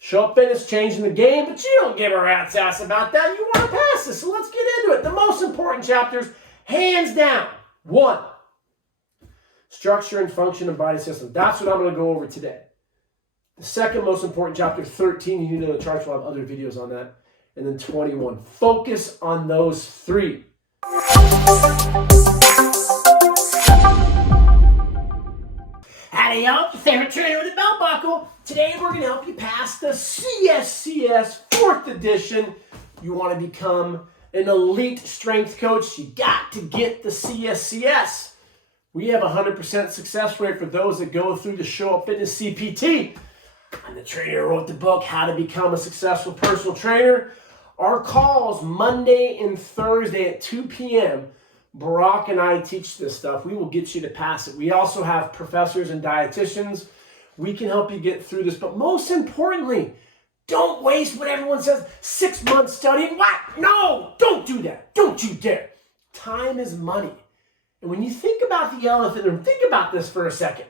SUF Fitness changing the game, but you don't give a rat's ass about that. You want to pass this, so let's get into it. The most important chapters, hands down. 1, structure and function of body system. That's what I'm going to go over today. The second most important chapter, 13, you need to know the charts. We'll have other videos on that. And then 21, focus on those 3. Howdy y'all, your favorite trainer with a belt buckle. Today we're going to help you pass the CSCS 4th edition. You want to become an elite strength coach, you got to get the CSCS. We have a 100% success rate for those that go through the Up Fitness CPT. I'm the trainer who wrote the book, How to Become a Successful Personal Trainer. Our calls Monday and Thursday at 2 p.m. Barack and I teach this stuff. We will get you to pass it. We also have professors and dietitians. We can help you get through this. But most importantly, don't waste what everyone says, 6 months studying. What? No, don't do that. Don't you dare. Time is money. And when you think about the elephant, and think about this for a second,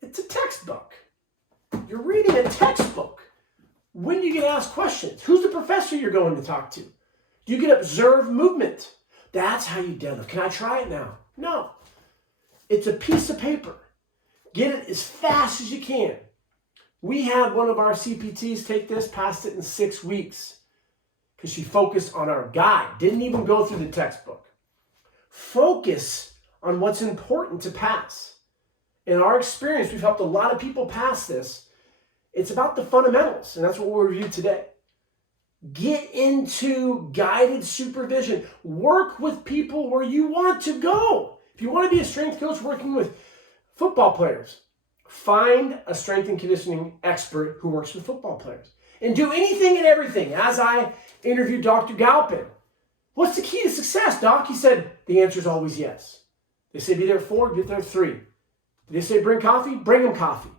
it's a textbook. You're reading a textbook. When do you get asked questions? Who's the professor you're going to talk to? Do you get observed movement? That's how you deadlift. Can I try it now? No. It's a piece of paper. Get it as fast as you can. We had one of our CPTs take this, passed it in 6 weeks because she focused on our guide. Didn't even go through the textbook. Focus on what's important to pass. In our experience, we've helped a lot of people pass this. It's about the fundamentals, and that's what we'll review today. Get into guided supervision. Work with people where you want to go. If you want to be a strength coach working with football players, find a strength and conditioning expert who works with football players. And do anything and everything. As I interviewed Dr. Galpin, what's the key to success, Doc? He said, the answer is always yes. They say be there at 4, get there at 3. They say bring coffee, bring them coffee.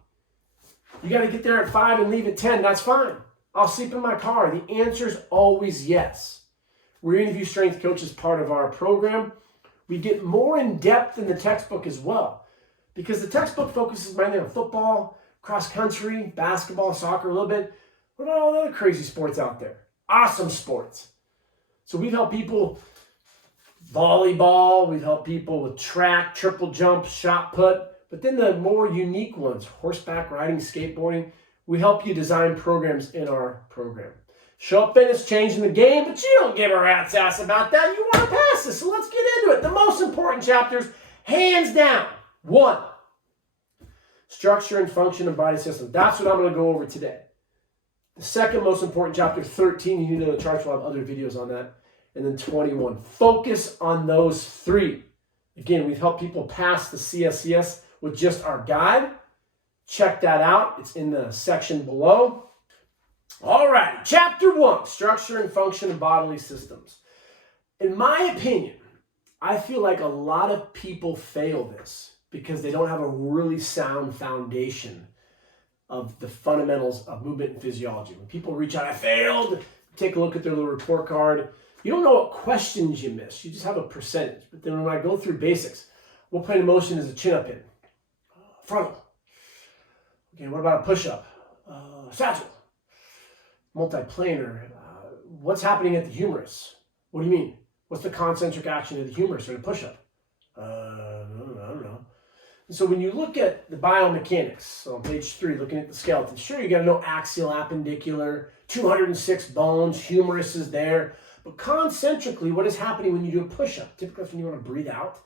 You got to get there at 5 and leave at 10. That's fine. I'll sleep in my car. The answer is always yes. We interview strength coaches part of our program. We get more in depth in the textbook as well, because the textbook focuses mainly on football, cross country, basketball, soccer a little bit. What about all the other crazy sports out there? Awesome sports. So we've helped people volleyball. We've helped people with track, triple jump, shot put. But then the more unique ones, horseback riding, skateboarding, we help you design programs in our program. SUF Fitness changing the game, but you don't give a rat's ass about that. You want to pass this, so let's get into it. The most important chapters, hands down. 1, structure and function of body system. That's what I'm going to go over today. The second most important chapter, 13, you need to know the charts. We'll have other videos on that. And then 21, focus on those 3. Again, we've helped people pass the CSCS with just our guide. Check that out. It's in the section below. All right, chapter 1, structure and function of bodily systems. In my opinion, I feel like a lot of people fail this because they don't have a really sound foundation of the fundamentals of movement and physiology. When people reach out, I failed, take a look at their little report card. You don't know what questions you missed. You just have a percentage. But then when I go through basics, what point of motion is a chin-up in? Frontal. Okay, what about a push-up? Sagittal. Multiplanar. What's happening at the humerus? What do you mean? What's the concentric action of the humerus in a push-up? I don't know. And so when you look at the biomechanics, so on page 3, looking at the skeleton, sure, you got to know axial, appendicular, 206 bones, humerus is there. But concentrically, what is happening when you do a push-up? Typically, that's when you want to breathe out.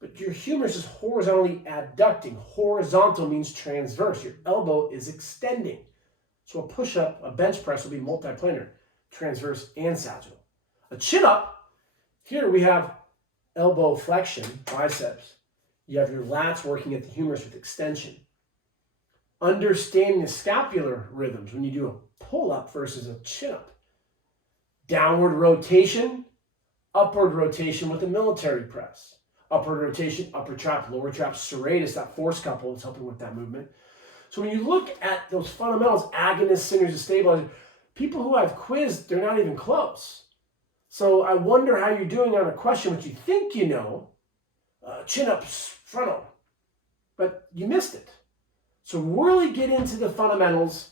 But your humerus is horizontally adducting. Horizontal means transverse. Your elbow is extending. So a push-up, a bench press will be multiplanar, transverse and sagittal. A chin-up, here we have elbow flexion, biceps. You have your lats working at the humerus with extension. Understanding the scapular rhythms when you do a pull-up versus a chin-up. Downward rotation, upward rotation with a military press. Upward rotation, upper trap, lower trap, serratus, that force couple is helping with that movement. So when you look at those fundamentals, agonists, sinners, and stabilizers, people who I've quizzed, they're not even close. So I wonder how you're doing on a question which you think you know, chin-ups, frontal, but you missed it. So really get into the fundamentals.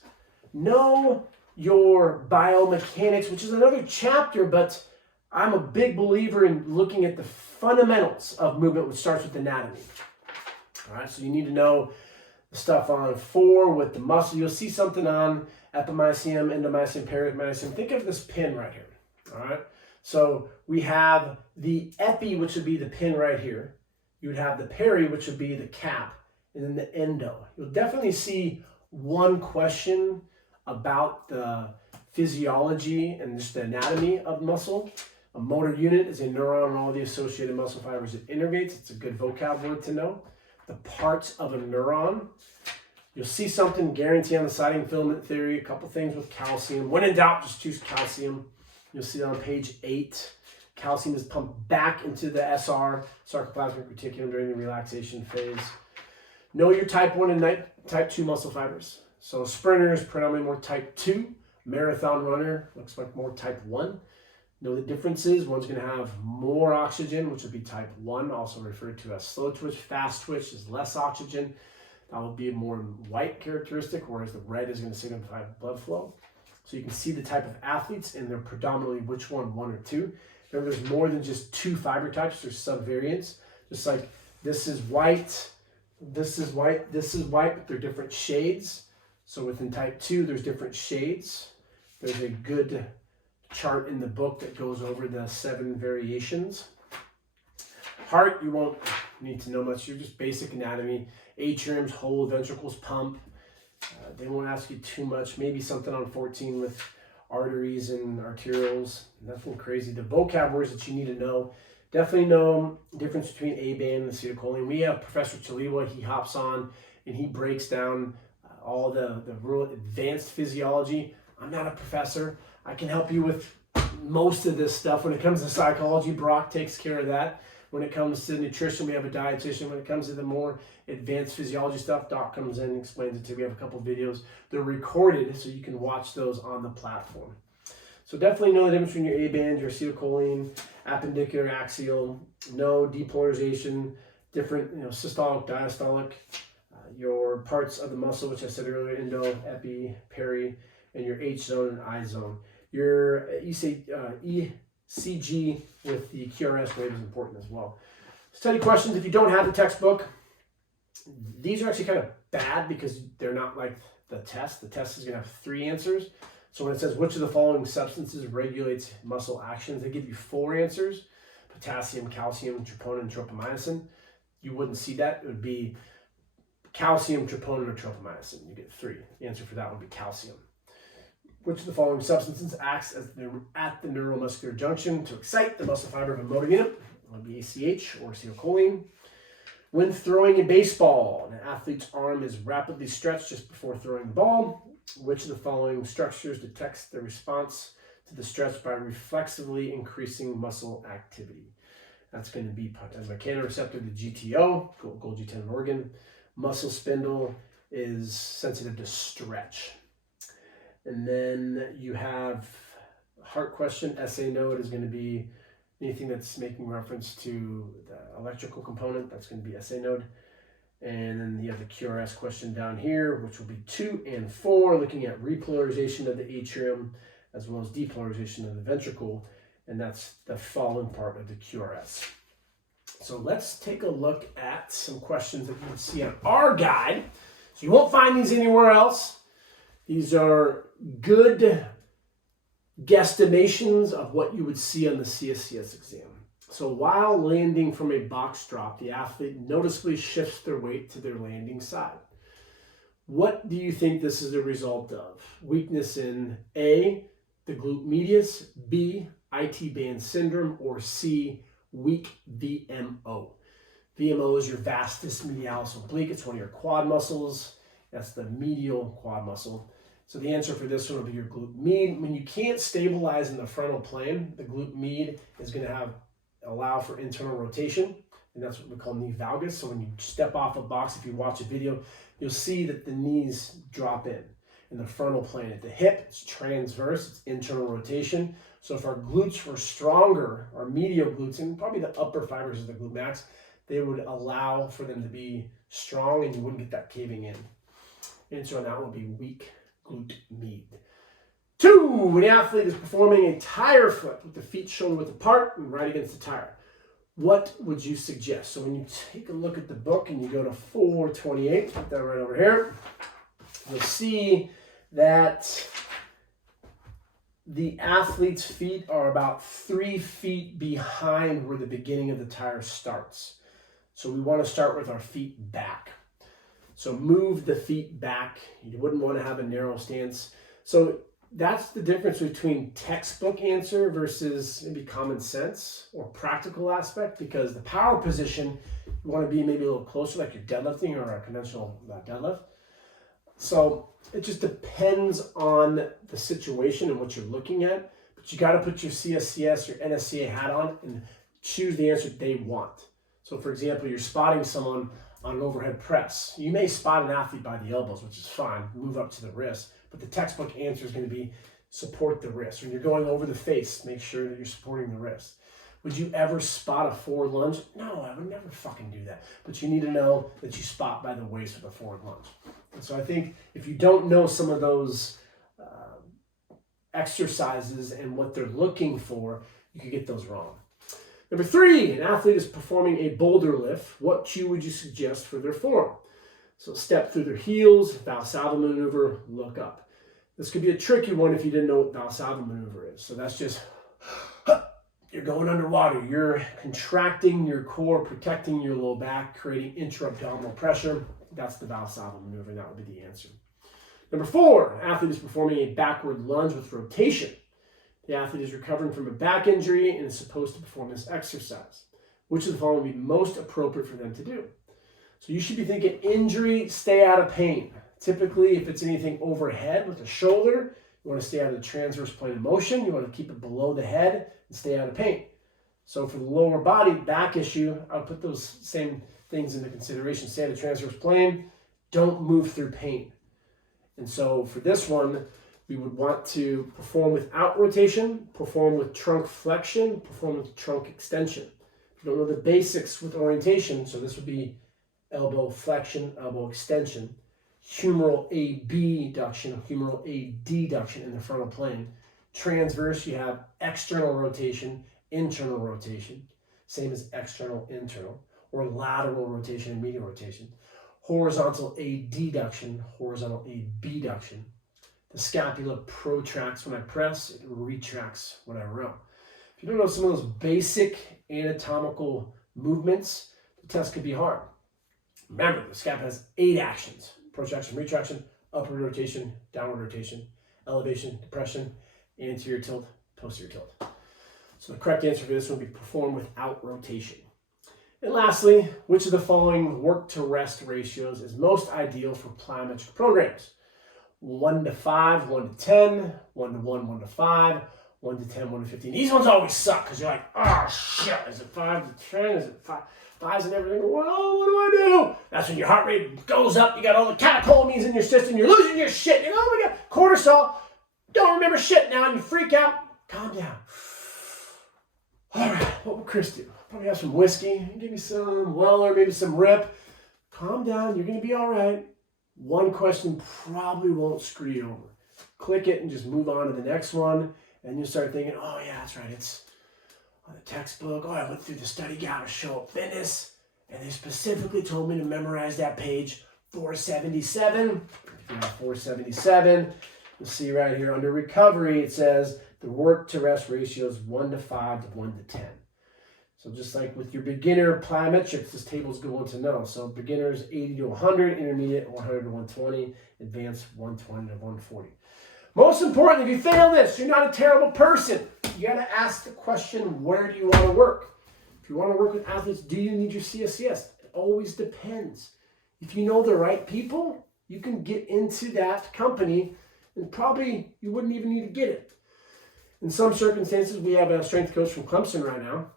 know your biomechanics, which is another chapter, but I'm a big believer in looking at the fundamentals of movement, which starts with anatomy. All right, so you need to know the stuff on 4 with the muscle. You'll see something on epimysium, endomysium, perimysium. Think of this pin right here. All right, so we have the epi, which would be the pin right here. You would have the peri, which would be the cap, and then the endo. You'll definitely see one question about the physiology and just the anatomy of muscle. A motor unit is a neuron and all the associated muscle fibers it innervates. It's a good vocab word to know. The parts of a neuron. You'll see something guaranteed on the siding filament theory, a couple things with calcium. When in doubt, just choose calcium. You'll see that on page 8. Calcium is pumped back into the SR, sarcoplasmic reticulum, during the relaxation phase. Know your type 1 and type 2 muscle fibers. So a sprinter is predominantly more type 2. Marathon runner looks like more type 1. Know the differences. One's going to have more oxygen, which would be type 1, also referred to as slow twitch. Fast twitch is less oxygen. That will be a more white characteristic, whereas the red is going to signify blood flow. So you can see the type of athletes, and they're predominantly which one or 2. Remember, there's more than just 2 fiber types. There's subvariants. Just like this is white, this is white, this is white, but they're different shades. So within type 2, there's different shades. There's a good chart in the book that goes over the 7 variations. Heart, you won't need to know much. You're just basic anatomy. Atriums, whole ventricles, pump. They won't ask you too much. Maybe something on 14 with arteries and arterioles. Nothing crazy. The vocab words that you need to know. Definitely know the difference between A-band and acetylcholine. We have Professor Chaliwa. He hops on and he breaks down all the real advanced physiology. I'm not a professor. I can help you with most of this stuff. When it comes to psychology, Brock takes care of that. When it comes to nutrition, we have a dietitian. When it comes to the more advanced physiology stuff, Doc comes in and explains it to you. We have a couple of videos. They're recorded, so you can watch those on the platform. So definitely know the difference between your A-band, your acetylcholine, appendicular, axial. Know depolarization, different, systolic, diastolic. Your parts of the muscle, which I said earlier, endo, epi, peri, and your H zone and I zone. Your ECG with the QRS wave is important as well. Study questions. If you don't have the textbook, these are actually kind of bad because they're not like the test. The test is going to have 3 answers. So when it says which of the following substances regulates muscle actions, they give you 4 answers: potassium, calcium, troponin, and tropomyosin. You wouldn't see that. It would be calcium, troponin, or tropomyosin. You get 3. The answer for that would be calcium. Which of the following substances acts at the neuromuscular junction to excite the muscle fiber of a motor unit? It would be ACH or acetylcholine. When throwing a baseball, an athlete's arm is rapidly stretched just before throwing the ball. Which of the following structures detects the response to the stretch by reflexively increasing muscle activity? That's going to be a mechanoreceptor, the GTO, Golgi tendon organ. Muscle spindle is sensitive to stretch. And then you have heart question. SA node is going to be anything that's making reference to the electrical component. That's going to be SA node. And then you have the QRS question down here, which will be 2 and 4, looking at repolarization of the atrium as well as depolarization of the ventricle. And that's the following part of the QRS. So let's take a look at some questions that you can see on our guide. So you won't find these anywhere else. These are good guesstimations of what you would see on the CSCS exam. So while landing from a box drop, the athlete noticeably shifts their weight to their landing side. What do you think this is a result of? Weakness in A, the glute medius, B, IT band syndrome, or C, weak VMO. VMO is your vastus medialis oblique. It's one of your quad muscles. That's the medial quad muscle. So the answer for this one will be your glute med. When you can't stabilize in the frontal plane, the glute med is going to allow for internal rotation, and that's what we call knee valgus. So when you step off a box, if you watch a video, you'll see that the knees drop in the frontal plane. At the hip, it's transverse, it's internal rotation. So if our glutes were stronger, our medial glutes, and probably the upper fibers of the glute max, they would allow for them to be strong and you wouldn't get that caving in. Answer on that would be weak glute med. an athlete is performing a tire flip with the feet shoulder width apart and right against the tire, what would you suggest? So when you take a look at the book and you go to 428, put that right over here, you'll see that the athlete's feet are about 3 feet behind where the beginning of the tire starts. So we want to start with our feet back. So move the feet back. You wouldn't want to have a narrow stance. So that's the difference between textbook answer versus maybe common sense or practical aspect, because the power position, you want to be maybe a little closer, like you're deadlifting or a conventional deadlift. So it just depends on the situation and what you're looking at, but you got to put your CSCS or NSCA hat on and choose the answer they want. So for example, you're spotting someone on an overhead press. You may spot an athlete by the elbows, which is fine, move up to the wrist, but the textbook answer is going to be support the wrist. When you're going over the face, make sure that you're supporting the wrist. Would you ever spot a forward lunge? No, I would never fucking do that. But you need to know that you spot by the waist with a forward lunge. And so I think if you don't know some of those exercises and what they're looking for, you could get those wrong. Number 3, an athlete is performing a boulder lift. What cue would you suggest for their form? So step through their heels, Valsalva maneuver, look up. This could be a tricky one if you didn't know what Valsalva maneuver is. So that's just, you're going underwater. You're contracting your core, protecting your low back, creating intra-abdominal pressure. That's the Valsalva maneuver, and that would be the answer. Number 4, an athlete is performing a backward lunge with rotation. The athlete is recovering from a back injury and is supposed to perform this exercise. Which of the following would be most appropriate for them to do? So you should be thinking injury, stay out of pain. Typically, if it's anything overhead with the shoulder, you want to stay out of the transverse plane of motion. You want to keep it below the head and stay out of pain. So for the lower body, back issue, I'll put those same things into consideration. Stay on the transverse plane, don't move through pain. And so for this one, we would want to perform without rotation, perform with trunk flexion, perform with trunk extension. If you don't know the basics with orientation, so this would be elbow flexion, elbow extension, humeral abduction, humeral adduction in the frontal plane. Transverse, you have external rotation, internal rotation, same as external, internal, or lateral rotation and medial rotation. Horizontal adduction, horizontal abduction. The scapula protracts when I press, it retracts when I row. If you don't know some of those basic anatomical movements, the test could be hard. Remember, the scapula has 8 actions: protraction, retraction, upward rotation, downward rotation, elevation, depression, anterior tilt, posterior tilt. So the correct answer for this one would be perform without rotation. And lastly, which of the following work to rest ratios is most ideal for plyometric programs? 1:5, 1:10, 1:1, 1:5, 1:10, 1:15. These ones always suck because you're like, oh shit, is it 5-10? Is it 5s and everything? Well, what do I do? That's when your heart rate goes up. You got all the catecholamines in your system. You're losing your shit. You know, oh my God, cortisol. Don't remember shit now and you freak out. Calm down. All right, what will Chris do? Probably have some whiskey. Give me some Weller, maybe some Rip. Calm down. You're going to be all right. One question probably won't screw you over. Click it and just move on to the next one. And you'll start thinking, oh yeah, that's right. It's on the textbook. Oh, I went through the study guide of Up Fitness. And they specifically told me to memorize that page 477. 477. You'll see right here under recovery, it says the work to rest ratio is 1:5 to 1:10. So just like with your beginner plyometrics, this table's going to know. So beginners 80 to 100, intermediate 100 to 120, advanced 120 to 140. Most importantly, if you fail this, you're not a terrible person. You got to ask the question, where do you want to work? If you want to work with athletes, do you need your CSCS? It always depends. If you know the right people, you can get into that company and probably you wouldn't even need to get it. In some circumstances, we have a strength coach from Clemson right now.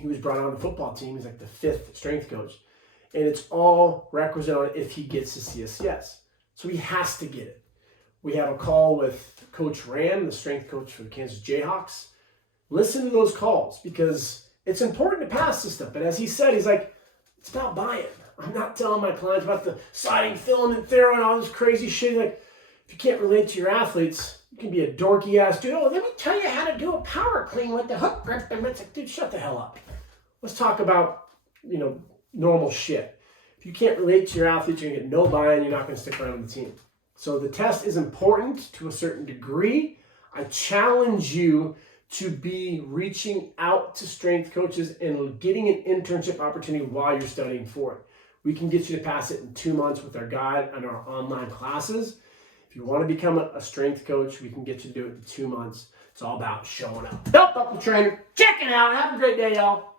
He was brought on the football team. He's like the 5th strength coach. And it's all requisite on if he gets his CSCS. So he has to get it. We have a call with Coach Ram, the strength coach for the Kansas Jayhawks. Listen to those calls because it's important to pass this stuff. But as he said, he's like, it's about buying. I'm not telling my clients about the sliding film and Thur and all this crazy shit. Like, if you can't relate to your athletes, You can be a dorky ass dude. Oh, let me tell you how to do a power clean with the hook grip. And it's like, dude, shut the hell up. Let's talk about, normal shit. If you can't relate to your athletes, you're gonna get no buy-in. You're not gonna stick around with the team. So the test is important to a certain degree. I challenge you to be reaching out to strength coaches and getting an internship opportunity while you're studying for it. We can get you to pass it in 2 months with our guide and our online classes. If you want to become a strength coach, we can get you to do it in 2 months. It's all about showing up. Help, Buckle Trainer. Check it out. Have a great day, y'all.